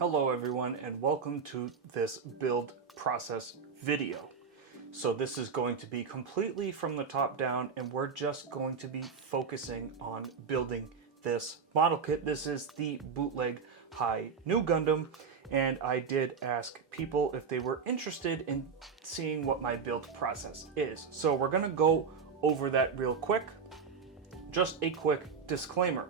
Hello everyone and welcome to this build process video. So this is going to be completely from the top down and we're just going to be focusing on building this model kit. This is the bootleg Hi Nu Gundam and I did ask people if they were interested in seeing what my build process is. So we're gonna go over that real quick. Just a quick disclaimer.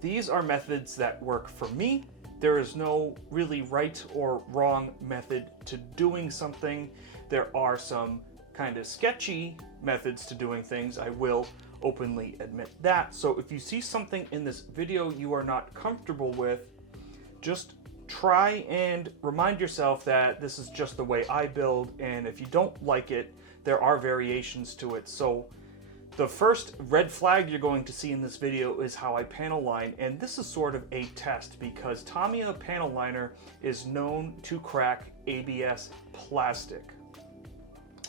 These are methods that work for me. There is no really right or wrong method to doing something. There are some kind of sketchy methods to doing things. I will openly admit that. So if you see something in this video you are not comfortable with, just try and remind yourself that this is just the way I build, and if you don't like it, there are variations to it. So the first red flag you're going to see in this video is how I panel line, and this is sort of a test because Tamiya panel liner is known to crack ABS plastic.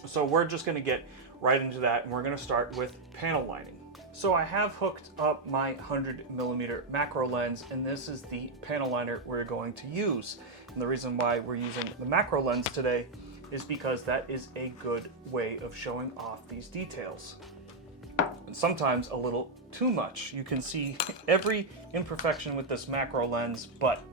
So we're just going to get right into that and we're going to start with panel lining. So I have hooked up my 100mm macro lens, and this is the panel liner we're going to use. And the reason why we're using the macro lens today is because that is a good way of showing off these details. And sometimes a little too much. You can see every imperfection with this macro lens, but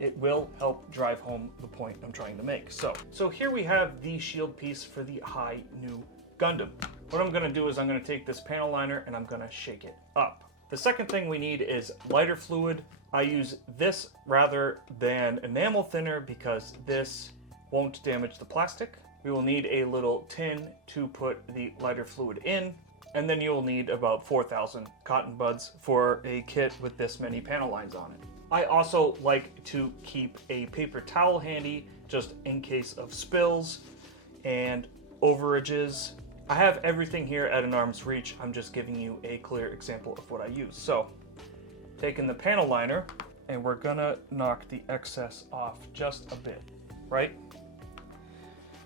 it will help drive home the point I'm trying to make. So here we have the shield piece for the Hi Nu Gundam. What I'm going to do is I'm going to take this panel liner and I'm going to shake it up. The second thing we need is lighter fluid. I use this rather than enamel thinner because this won't damage the plastic. We will need a little tin to put the lighter fluid in. And then you'll need about 4,000 cotton buds for a kit with this many panel lines on it. I also like to keep a paper towel handy just in case of spills and overages. I have everything here at an arm's reach. I'm just giving you a clear example of what I use. So, taking the panel liner, and we're gonna knock the excess off just a bit, right?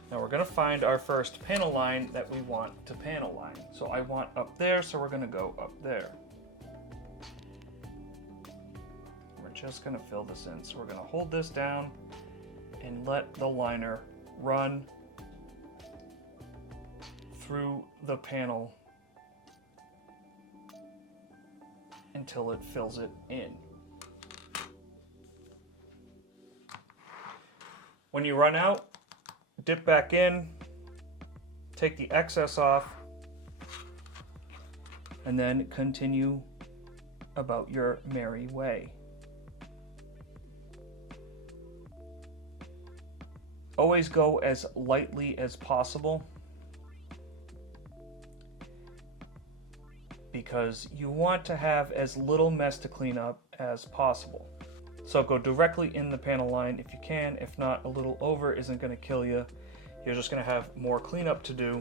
Now we're going to find our first panel line that we want to panel line. So I want up there, so we're going to go up there. We're just going to fill this in. So we're going to hold this down and let the liner run through the panel until it fills it in. When you run out, dip back in, take the excess off, and then continue about your merry way. Always go as lightly as possible because you want to have as little mess to clean up as possible. So go directly in the panel line if you can. If not, a little over isn't going to kill you. You're just going to have more cleanup to do.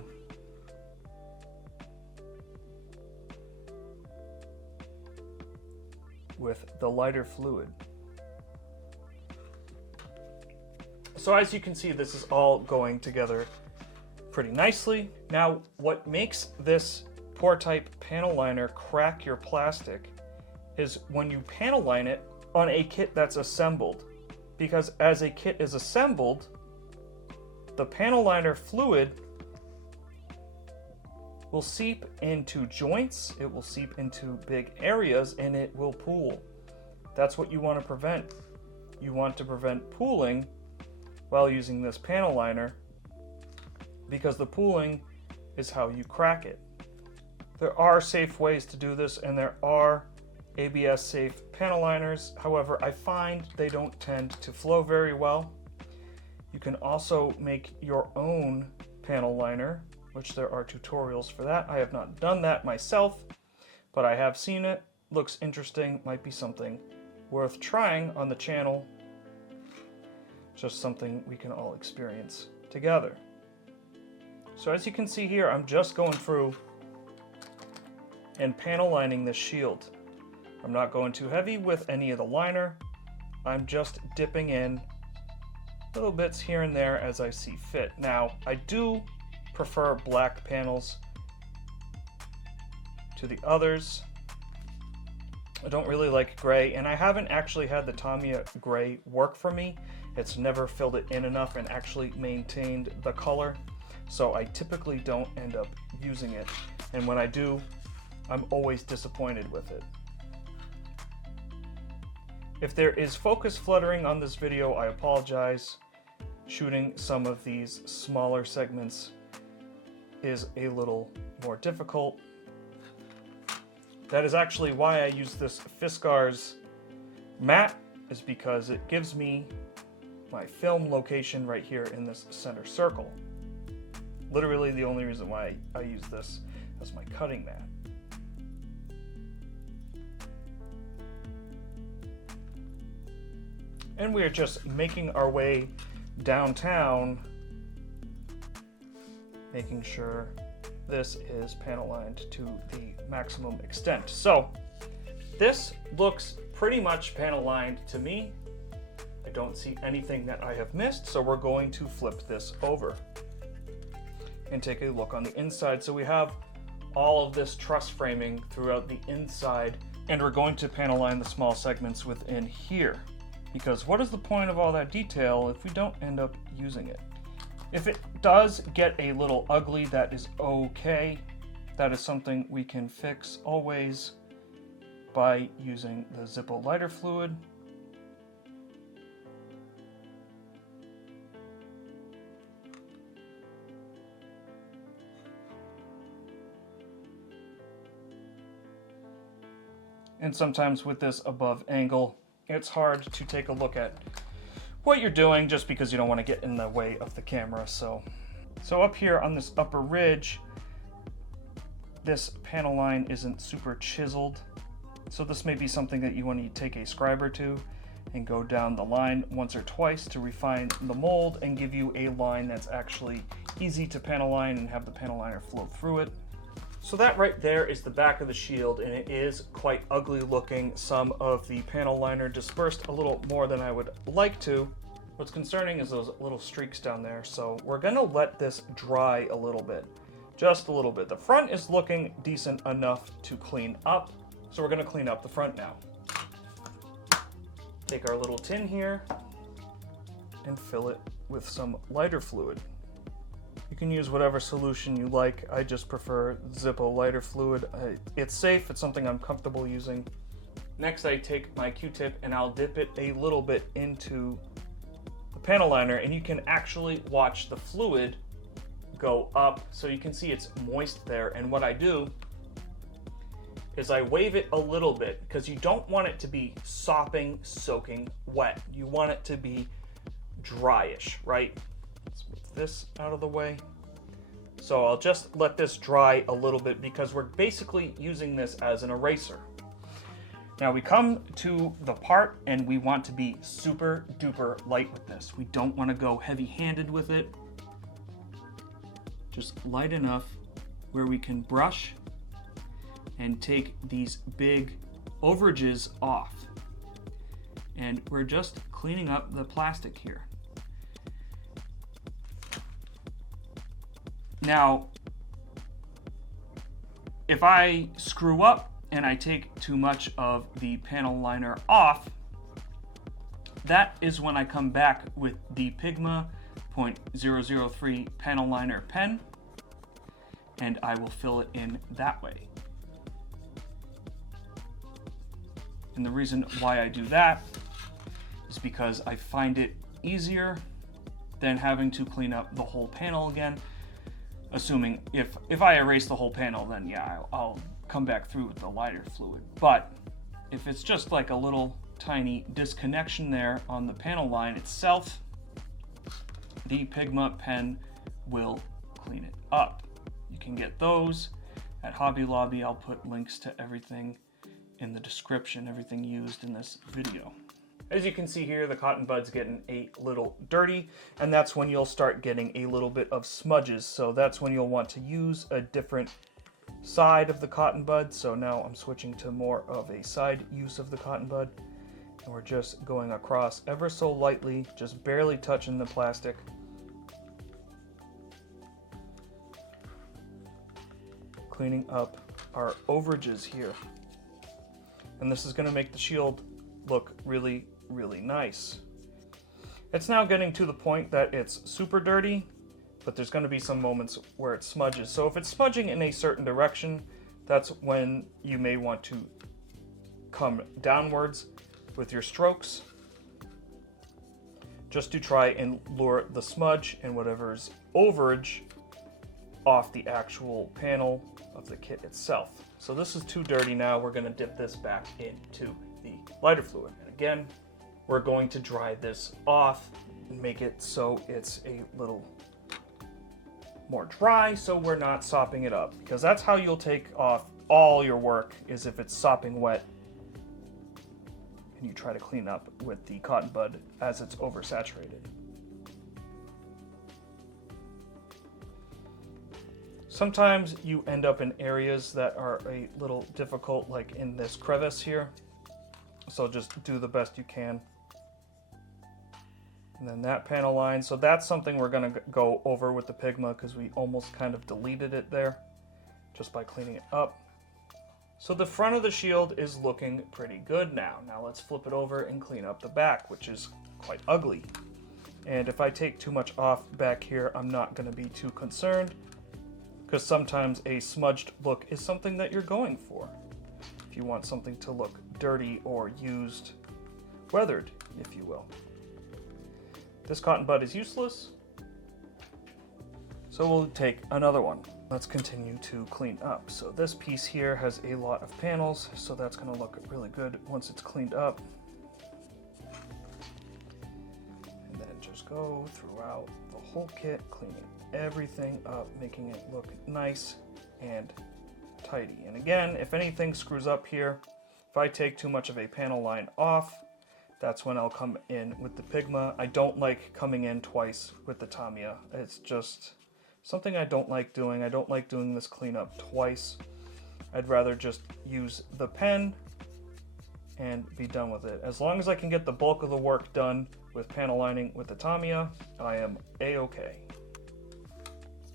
With the lighter fluid. So as you can see, this is all going together pretty nicely. Now, what makes this pore type panel liner crack your plastic is when you panel line it on a kit that's assembled, because as a kit is assembled, the panel liner fluid will seep into joints, it will seep into big areas, and it will pool. That's what you want to prevent. You want to prevent pooling while using this panel liner, because the pooling is how you crack it. There are safe ways to do this, and there are ABS safe panel liners. However, I find they don't tend to flow very well. You can also make your own panel liner, which there are tutorials for that. I have not done that myself, but I have seen it. Looks interesting, might be something worth trying on the channel. Just something we can all experience together. So as you can see here, I'm just going through and panel lining this shield. I'm not going too heavy with any of the liner. I'm just dipping in little bits here and there as I see fit. Now, I do prefer black panels to the others. I don't really like gray, and I haven't actually had the Tamiya gray work for me. It's never filled it in enough and actually maintained the color, so I typically don't end up using it. And when I do, I'm always disappointed with it. If there is focus fluttering on this video, I apologize. Shooting some of these smaller segments is a little more difficult. That is actually why I use this Fiskars mat, is because it gives me my film location right here in this center circle. Literally the only reason why I use this as my cutting mat. And we are just making our way downtown, making sure this is panel lined to the maximum extent. So this looks pretty much panel lined to me. I don't see anything that I have missed, so we're going to flip this over and take a look on the inside. So we have all of this truss framing throughout the inside, and we're going to panel line the small segments within here, because what is the point of all that detail if we don't end up using it? If it does get a little ugly, that is okay. That is something we can fix always by using the Zippo lighter fluid. And sometimes with this above angle, it's hard to take a look at what you're doing just because you don't want to get in the way of the camera. So up here on this upper ridge, this panel line isn't super chiseled. So this may be something that you want to take a scriber to and go down the line once or twice to refine the mold and give you a line that's actually easy to panel line and have the panel liner flow through it. So that right there is the back of the shield, and it is quite ugly looking. Some of the panel liner dispersed a little more than I would like to. What's concerning is those little streaks down there, so we're gonna let this dry a little bit. Just a little bit. The front is looking decent enough to clean up, so we're gonna clean up the front now. Take our little tin here and fill it with some lighter fluid. You can use whatever solution you like. I just prefer Zippo lighter fluid. It's safe, it's something I'm comfortable using. Next, I take my Q-tip and I'll dip it a little bit into the panel liner, and you can actually watch the fluid go up, so you can see it's moist there. And what I do is I wave it a little bit, because you don't want it to be sopping, soaking wet. You want it to be dryish, right? This out of the way. So I'll just let this dry a little bit because we're basically using this as an eraser. Now we come to the part and we want to be super duper light with this. We don't want to go heavy handed with it. Just light enough where we can brush and take these big overages off. And we're just cleaning up the plastic here. Now, if I screw up and I take too much of the panel liner off, that is when I come back with the Pigma .003 panel liner pen, and I will fill it in that way. And the reason why I do that is because I find it easier than having to clean up the whole panel again. Assuming if I erase the whole panel, then yeah, I'll come back through with the lighter fluid. But if it's just like a little tiny disconnection there on the panel line itself, the Pigma pen will clean it up. You can get those at Hobby Lobby. I'll put links to everything in the description, everything used in this video. As you can see here, the cotton bud's getting a little dirty, and that's when you'll start getting a little bit of smudges. So that's when you'll want to use a different side of the cotton bud. So now I'm switching to more of a side use of the cotton bud. And we're just going across ever so lightly, just barely touching the plastic. Cleaning up our overages here. And this is going to make the shield look really, really nice. It's now getting to the point that it's super dirty, but there's going to be some moments where it smudges. So if it's smudging in a certain direction, that's when you may want to come downwards with your strokes, just to try and lure the smudge and whatever's overage off the actual panel of the kit itself. So this is too dirty now. We're going to dip this back into the lighter fluid. And again, we're going to dry this off and make it so it's a little more dry, so we're not sopping it up, because that's how you'll take off all your work, is if it's sopping wet and you try to clean up with the cotton bud as it's oversaturated. Sometimes you end up in areas that are a little difficult, like in this crevice here. So just do the best you can. And then that panel line. So that's something we're going to go over with the Pigma, because we almost kind of deleted it there just by cleaning it up. So the front of the shield is looking pretty good now. Now let's flip it over and clean up the back, which is quite ugly. And if I take too much off back here, I'm not going to be too concerned, because sometimes a smudged look is something that you're going for. If you want something to look dirty or used, weathered, if you will. This cotton bud is useless, so we'll take another one. Let's continue to clean up. So this piece here has a lot of panels, so that's going to look really good once it's cleaned up. And then just go throughout the whole kit, cleaning everything up, making it look nice and tidy. And again, if anything screws up here, if I take too much of a panel line off, that's when I'll come in with the Pigma. I don't like coming in twice with the Tamiya. It's just something I don't like doing. I don't like doing this cleanup twice. I'd rather just use the pen and be done with it. As long as I can get the bulk of the work done with panel lining with the Tamiya, I am A-okay.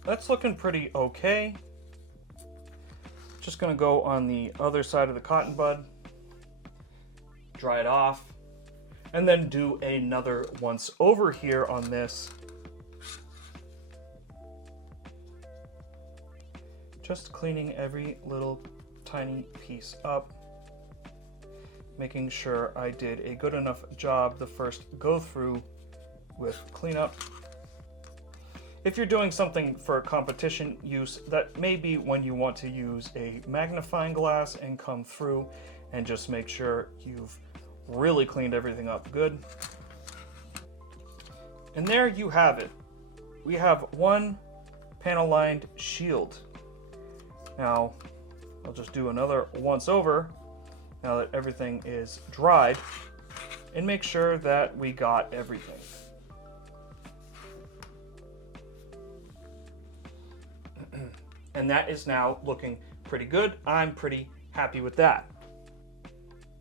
That's looking pretty okay. Just gonna go on the other side of the cotton bud, dry it off, and then do another once over here on this. Just cleaning every little tiny piece up, making sure I did a good enough job the first go through with cleanup. If you're doing something for competition use, that may be when you want to use a magnifying glass and come through and just make sure you've really cleaned everything up good. And there you have it. We have one panel lined shield. Now, I'll just do another once over now that everything is dried, and make sure that we got everything. And that is now looking pretty good. I'm pretty happy with that.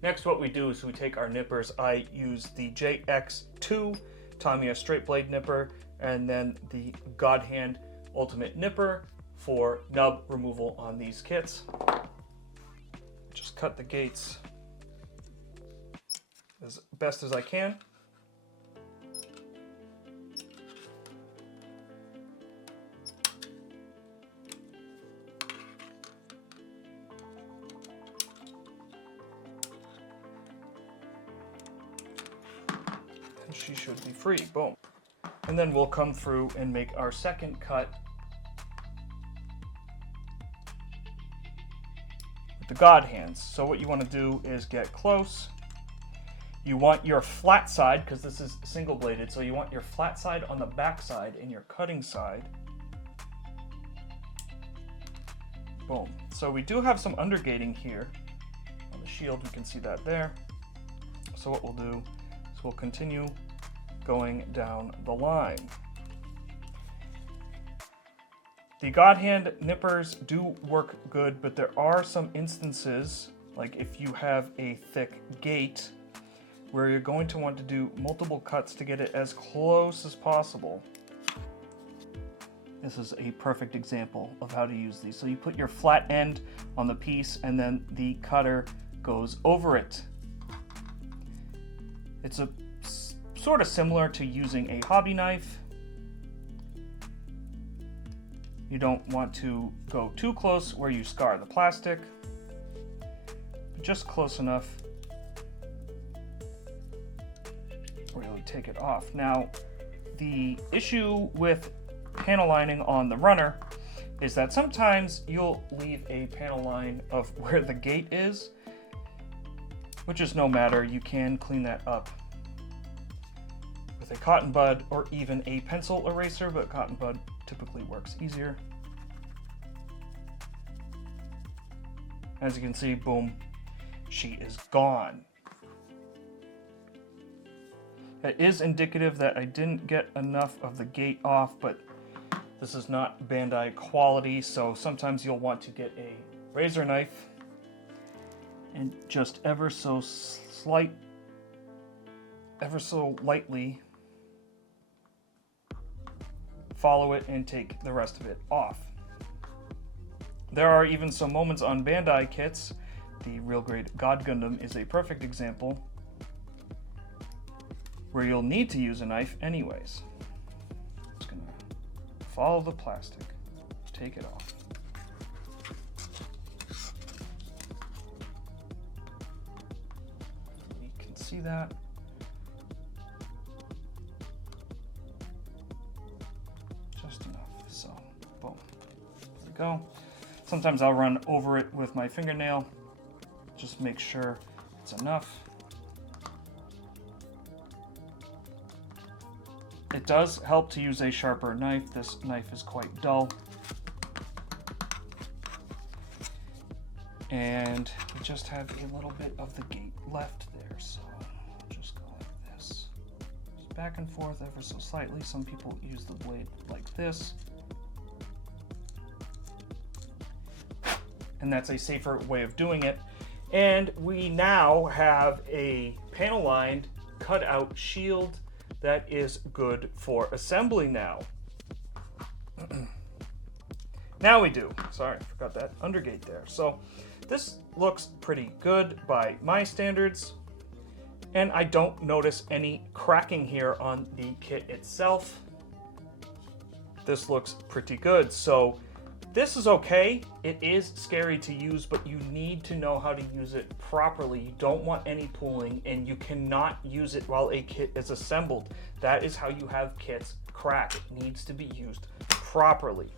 Next, what we do is we take our nippers. I use the JX2 Tamiya straight blade nipper, and then the God Hand Ultimate nipper for nub removal on these kits. Just cut the gates as best as I can. And she should be free, boom. And then we'll come through and make our second cut the God hands. So what you want to do is get close. You want your flat side, because this is single bladed, so you want your flat side on the back side and your cutting side. Boom. So we do have some undergating here on the shield. We can see that there. So what we'll do is we'll continue going down the line. The God Hand nippers do work good, but there are some instances, like if you have a thick gate, where you're going to want to do multiple cuts to get it as close as possible. This is a perfect example of how to use these. So you put your flat end on the piece, and then the cutter goes over it. It's sort of similar to using a hobby knife. You don't want to go too close where you scar the plastic, but just close enough to really take it off. Now, the issue with panel lining on the runner is that sometimes you'll leave a panel line of where the gate is, which is no matter. You can clean that up with a cotton bud or even a pencil eraser, but cotton bud typically works easier. As you can see, boom, she is gone. It is indicative that I didn't get enough of the gate off, but this is not Bandai quality, so sometimes you'll want to get a razor knife and just ever so lightly follow it and take the rest of it off. There are even some moments on Bandai kits. The Real Grade God Gundam is a perfect example where you'll need to use a knife anyways. Just gonna follow the plastic, take it off. You can see that. Just enough, so boom, there we go. Sometimes I'll run over it with my fingernail, just make sure it's enough. It does help to use a sharper knife. This knife is quite dull. And we just have a little bit of the gate left there, so I'll just go like this. Just back and forth ever so slightly. Some people use the blade like this. And that's a safer way of doing it. And we now have a panel lined cutout shield that is good for assembly now. Now we do. Sorry, I forgot that undergate there. So this looks pretty good by my standards. And I don't notice any cracking here on the kit itself. This looks pretty good. So this is okay. It is scary to use, but you need to know how to use it properly. You don't want any pooling, and you cannot use it while a kit is assembled. That is how you have kits crack. It needs to be used properly.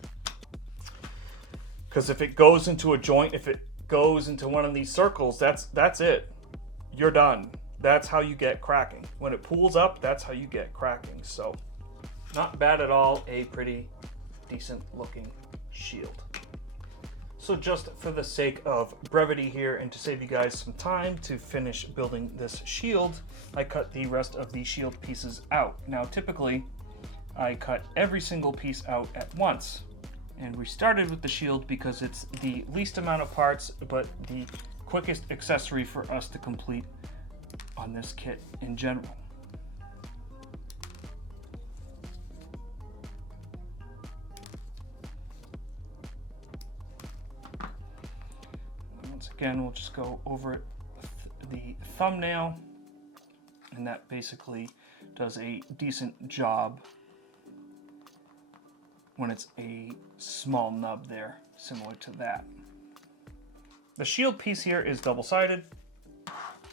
Because if it goes into a joint, if it goes into one of these circles, that's it. You're done. That's how you get cracking. When it pools up, that's how you get cracking. So, not bad at all. A pretty decent looking shield. So just for the sake of brevity here and to save you guys some time to finish building this shield, I cut the rest of the shield pieces out. Now typically I cut every single piece out at once, and we started with the shield because it's the least amount of parts but the quickest accessory for us to complete on this kit in general. Again, we'll just go over it with the thumbnail, and that basically does a decent job when it's a small nub there, similar to that. The shield piece here is double-sided,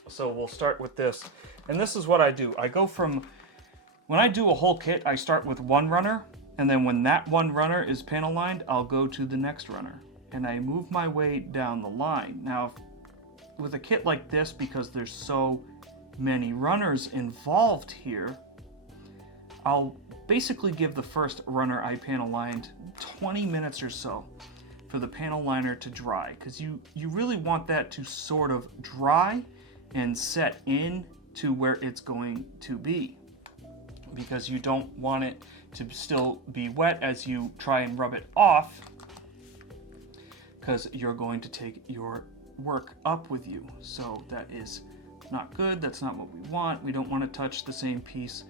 so we'll start with this. And this is what I do. I go from, when I do a whole kit, I start with one runner, and then when that one runner is panel lined, I'll go to the next runner. And I move my way down the line. Now, with a kit like this, because there's so many runners involved here, I'll basically give the first runner I panel lined 20 minutes or so for the panel liner to dry, because you really want that to sort of dry and set in to where it's going to be, because you don't want it to still be wet as you try and rub it off, because you're going to take your work up with you. So that is not good. That's not what we want. We don't want to touch the same piece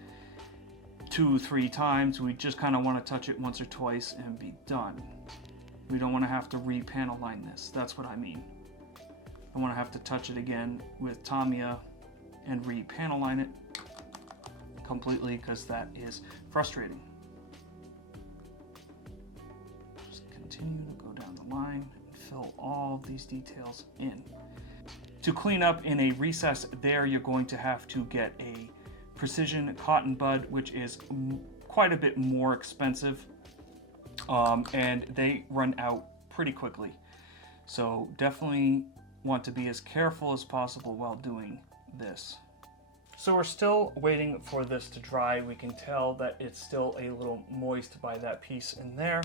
2-3 times. We just kind of want to touch it once or twice and be done. We don't want to have to re-panel line this. That's what I mean. I want to have to touch it again with Tamiya and re-panel line it completely, because that is frustrating. Just continue to go down the line and fill all these details in. To clean up in a recess there, you're going to have to get a precision cotton bud, which is quite a bit more expensive, and they run out pretty quickly. So definitely want to be as careful as possible while doing this. So we're still waiting for this to dry. We can tell that it's still a little moist by that piece in there.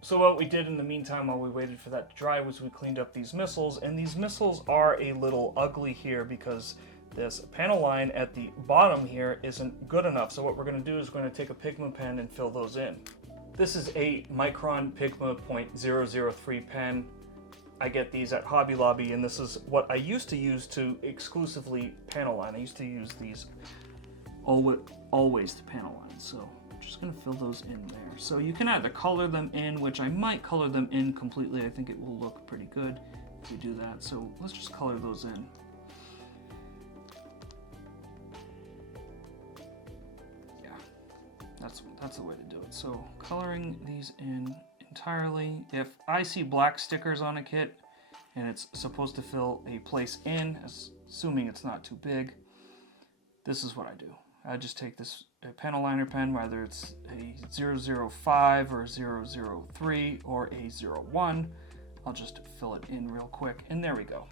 So what we did in the meantime while we waited for that to dry was we cleaned up these missiles, and these missiles are a little ugly here because this panel line at the bottom here isn't good enough. So what we're going to do is we're going to take a Pigma pen and fill those in. This is a Micron Pigma .003 pen. I get these at Hobby Lobby, and this is what I used to use to exclusively panel line. I used to use these always to panel line, so I'm just going to fill those in there. So you can either color them in, which I might color them in completely. I think it will look pretty good if you do that. So let's just color those in. Yeah, that's the way to do it. So coloring these in entirely. If I see black stickers on a kit and it's supposed to fill a place in, assuming it's not too big, this is what I do. I just take this panel liner pen, whether it's a 005 or 003 or a 01. I'll just fill it in real quick, and there we go.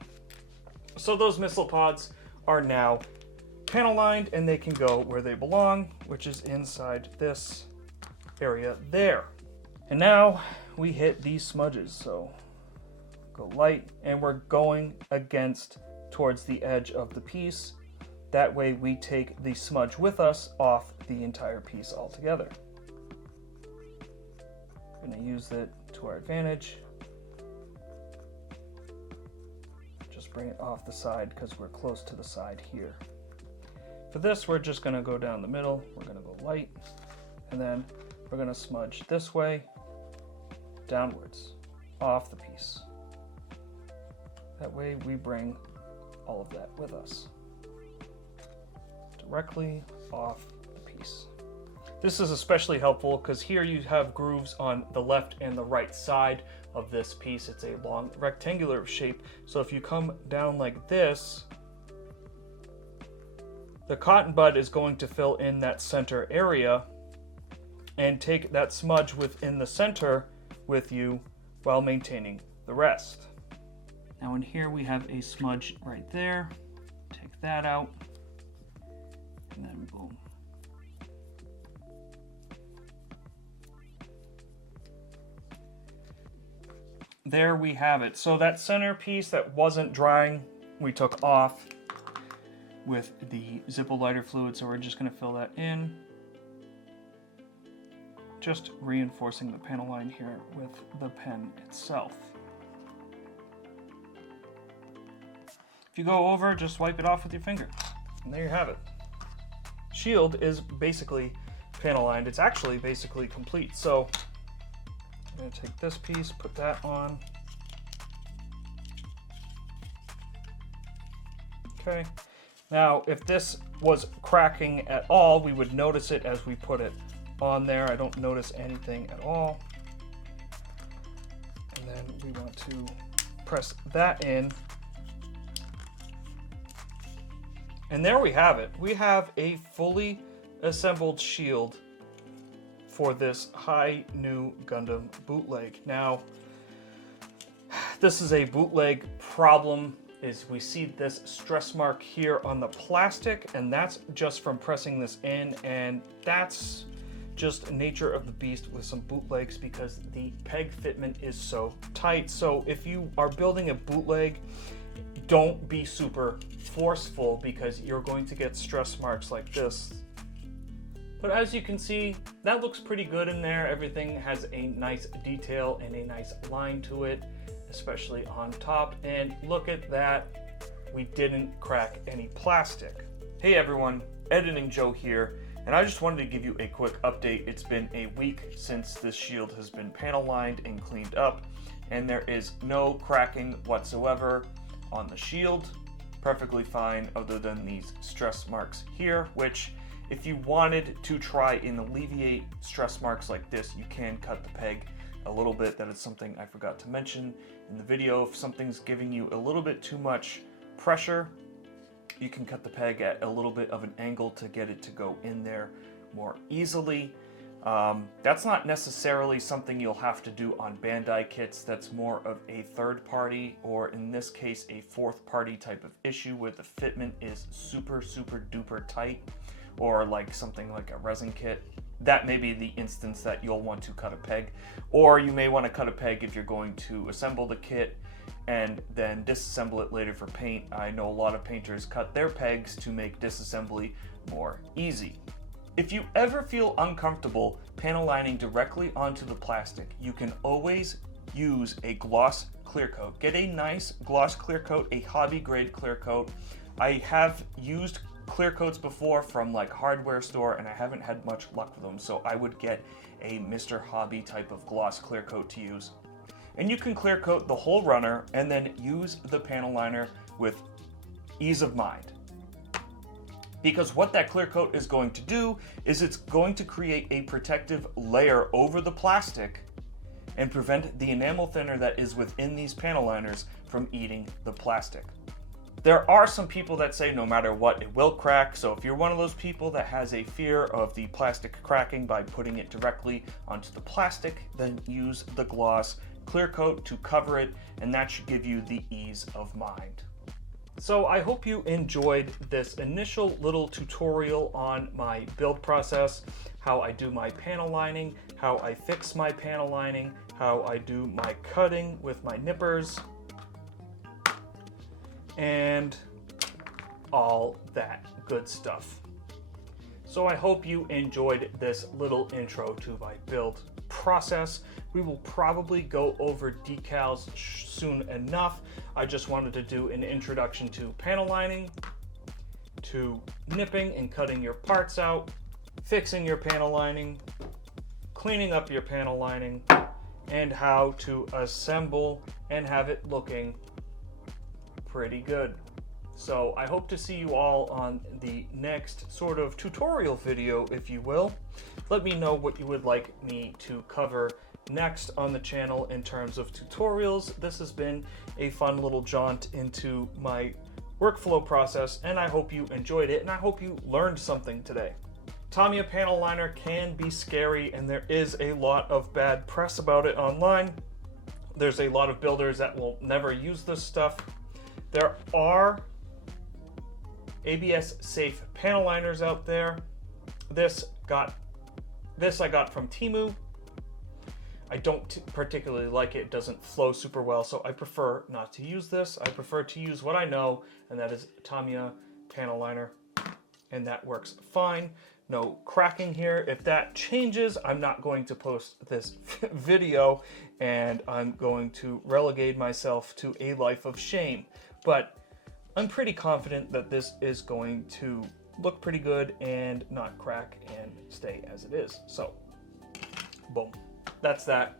So those missile pods are now panel lined, and they can go where they belong, which is inside this area there. And now we hit these smudges, so go light, and we're going against towards the edge of the piece. That way we take the smudge with us off the entire piece altogether. We're going to use it to our advantage. Just bring it off the side because we're close to the side here. For this, we're just going to go down the middle. We're going to go light, and then we're going to smudge this way, downwards, off the piece. That way we bring all of that with us. Directly off the piece. This is especially helpful because here you have grooves on the left and the right side of this piece. It's a long rectangular shape, so if you come down like this, the cotton bud is going to fill in that center area and take that smudge within the center with you while maintaining the rest. Now in here we have a smudge right there. Take that out, and then boom. There we have it. So that center piece that wasn't drying, we took off with the Zippo lighter fluid, so we're just going to fill that in. Just reinforcing the panel line here with the pen itself. If you go over, just wipe it off with your finger. And there you have it. Shield is basically panel lined. It's actually basically complete. So I'm going to take this piece, put that on. Okay. Now, if this was cracking at all, we would notice it as we put it on there. I don't notice anything at all. And then we want to press that in. And there we have it. We have a fully assembled shield for this Hi Nu Gundam bootleg. Now, this is a bootleg problem, is we see this stress mark here on the plastic, and that's just from pressing this in, and that's just nature of the beast with some bootlegs because the peg fitment is so tight. So if you are building a bootleg, don't be super forceful because you're going to get stress marks like this. But as you can see, that looks pretty good in there. Everything has a nice detail and a nice line to it, especially on top. And look at that, we didn't crack any plastic. Hey everyone, Editing Joe here, and I just wanted to give you a quick update. It's been a week since this shield has been panel lined and cleaned up, and there is no cracking whatsoever. on the shield. Perfectly fine, other than these stress marks here, which if you wanted to try and alleviate stress marks like this, you can cut the peg a little bit. That is something I forgot to mention in the video. If something's giving you a little bit too much pressure, you can cut the peg at a little bit of an angle to get it to go in there more easily. That's not necessarily something you'll have to do on Bandai kits. That's more of a third party, or in this case, a fourth party type of issue where the fitment is super, super duper tight, or like something like a resin kit. That may be the instance that you'll want to cut a peg, or you may want to cut a peg if you're going to assemble the kit and then disassemble it later for paint. I know a lot of painters cut their pegs to make disassembly more easy. If you ever feel uncomfortable panel lining directly onto the plastic, you can always use a gloss clear coat. Get a nice gloss clear coat, a hobby grade clear coat. I have used clear coats before from like hardware store and I haven't had much luck with them, so I would get a Mr. Hobby type of gloss clear coat to use. And you can clear coat the whole runner and then use the panel liner with ease of mind. Because what that clear coat is going to do is it's going to create a protective layer over the plastic and prevent the enamel thinner that is within these panel liners from eating the plastic. There are some people that say no matter what, it will crack. So if you're one of those people that has a fear of the plastic cracking by putting it directly onto the plastic, then use the gloss clear coat to cover it, and that should give you the ease of mind. So I hope you enjoyed this initial little tutorial on my build process, how I do my panel lining, how I fix my panel lining, how I do my cutting with my nippers, and all that good stuff. So I hope you enjoyed this little intro to my build process. We will probably go over decals soon enough. I just wanted to do an introduction to panel lining, to nipping and cutting your parts out, fixing your panel lining, cleaning up your panel lining, and how to assemble and have it looking pretty good. So I hope to see you all on the next sort of tutorial video, if you will. Let me know what you would like me to cover next on the channel in terms of tutorials. This has been a fun little jaunt into my workflow process, and I hope you enjoyed it, and I hope you learned something today. Tamiya panel liner can be scary, and there is a lot of bad press about it online. There's a lot of builders that will never use this stuff. There are ABS safe panel liners out there. This I got from Temu. I don't particularly like it. It doesn't flow super well, so I prefer not to use this. I prefer to use what I know, and that is Tamiya panel liner, and that works fine. No cracking here. If that changes, I'm not going to post this video, and I'm going to relegate myself to a life of shame. But I'm pretty confident that this is going to look pretty good and not crack and stay as it is. So, boom. That's that.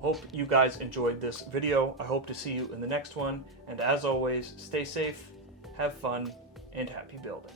Hope you guys enjoyed this video. I hope to see you in the next one. And as always, stay safe, have fun, and happy building.